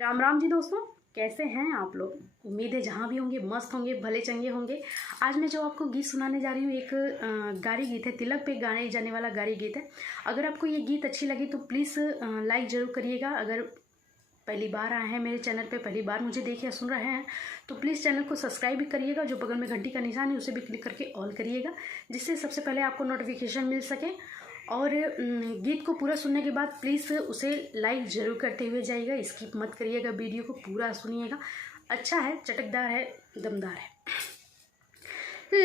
राम राम जी दोस्तों, कैसे हैं आप लोग। उम्मीद है जहाँ भी होंगे मस्त होंगे, भले चंगे होंगे। आज मैं जो आपको गीत सुनाने जा रही हूँ एक गाड़ी गीत है, तिलक पे गाने जाने वाला गाड़ी गीत है। अगर आपको ये गीत अच्छी लगी तो प्लीज़ लाइक ज़रूर करिएगा। अगर पहली बार आए हैं मेरे चैनल पे, पहली बार मुझे देख या सुन रहे हैं तो प्लीज़ चैनल को सब्सक्राइब भी करिएगा। जो बगल में घंटी का निशान है उसे भी क्लिक करके ऑल करिएगा, जिससे सबसे पहले आपको नोटिफिकेशन मिल सके। और गीत को पूरा सुनने के बाद प्लीज़ उसे लाइक ज़रूर करते हुए जाइएगा, स्किप मत करिएगा, वीडियो को पूरा सुनिएगा। अच्छा है, चटकदार है, दमदार है।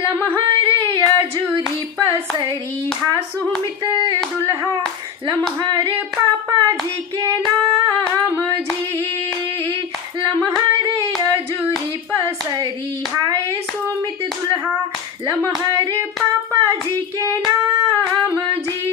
लमहर अजूरी पसरी हा सुमित दुल्हा, लमहर पापा जी के नाम जी। लमहर अजूरी पसरी हाय सुमित दुल्हा, लमहर पापा जी के नाम जी।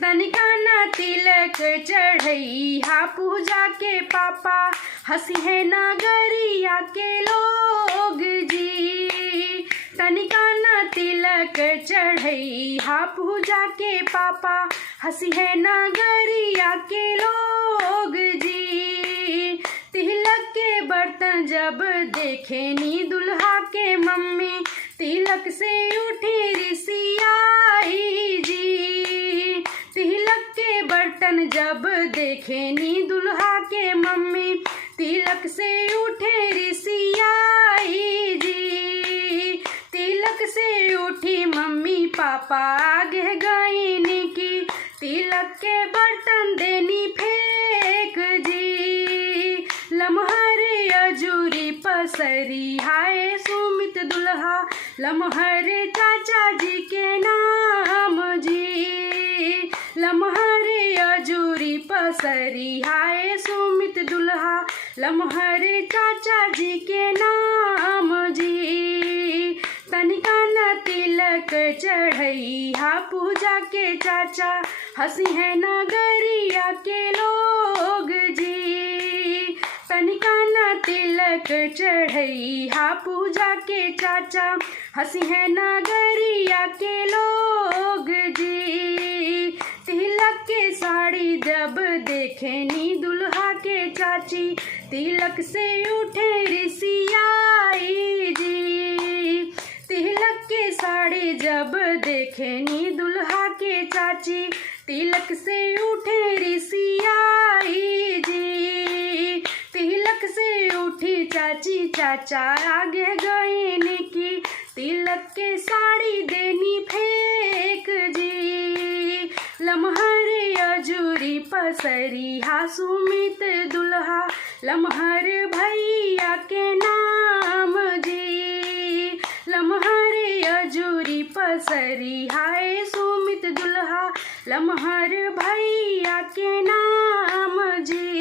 तनिका न तिलक चढ़ई हा पूजा के पापा, हंसी है नगरिया के लोग जी। तनिका न तिलक चढ़ई हा पूजा के पापा, हंसी है नगरिया के लोग जी। तिलक के बर्तन जब देखे नी दुल्हा के मम्मी, तिलक से उठी रिसियाई जी। तिलक के बर्तन जब देखे नी दुल्हा के मम्मी, तिलक से उठे रिसियाई जी। तिलक से उठी मम्मी पापा आगे गईनी की, तिलक के बर्तन देनी फेंक जी। लमहर अजूरी पसरी हाय सुमित दुल्हा, लमहर चाचा जी के नाम जी। लमहर अजूरी पसरी हाय सुमित दुल्हा, लमहर चाचा जी के नाम जी। तनिका न तिलक चढ़ई हा पूजा के चाचा, हंसी है नगरिया के लोग जी। तनिका न तिलक चढ़ई हा पूजा के चाचा, हंसी है नगरिया के लोग जी। तिलक के साड़ी जब देखे नी दुल्हा के चाची, तिलक से उठे रिसियाई जी। तिलक के साड़ी जब देखे नी दुल्हा के चाची, तिलक से उठे रिसियाई जी। तिलक से उठी चाची चाचा आगे गईनी की, तिलक के साड़ी देनी फेंक जी। लमहर अजूरी पसरी हा सुमित दुल्हा, लमहर भैया के नाम जी। लमहर अजूरी पसरी हाय सुमित दुल्हा, लमहर भैया के नाम जी।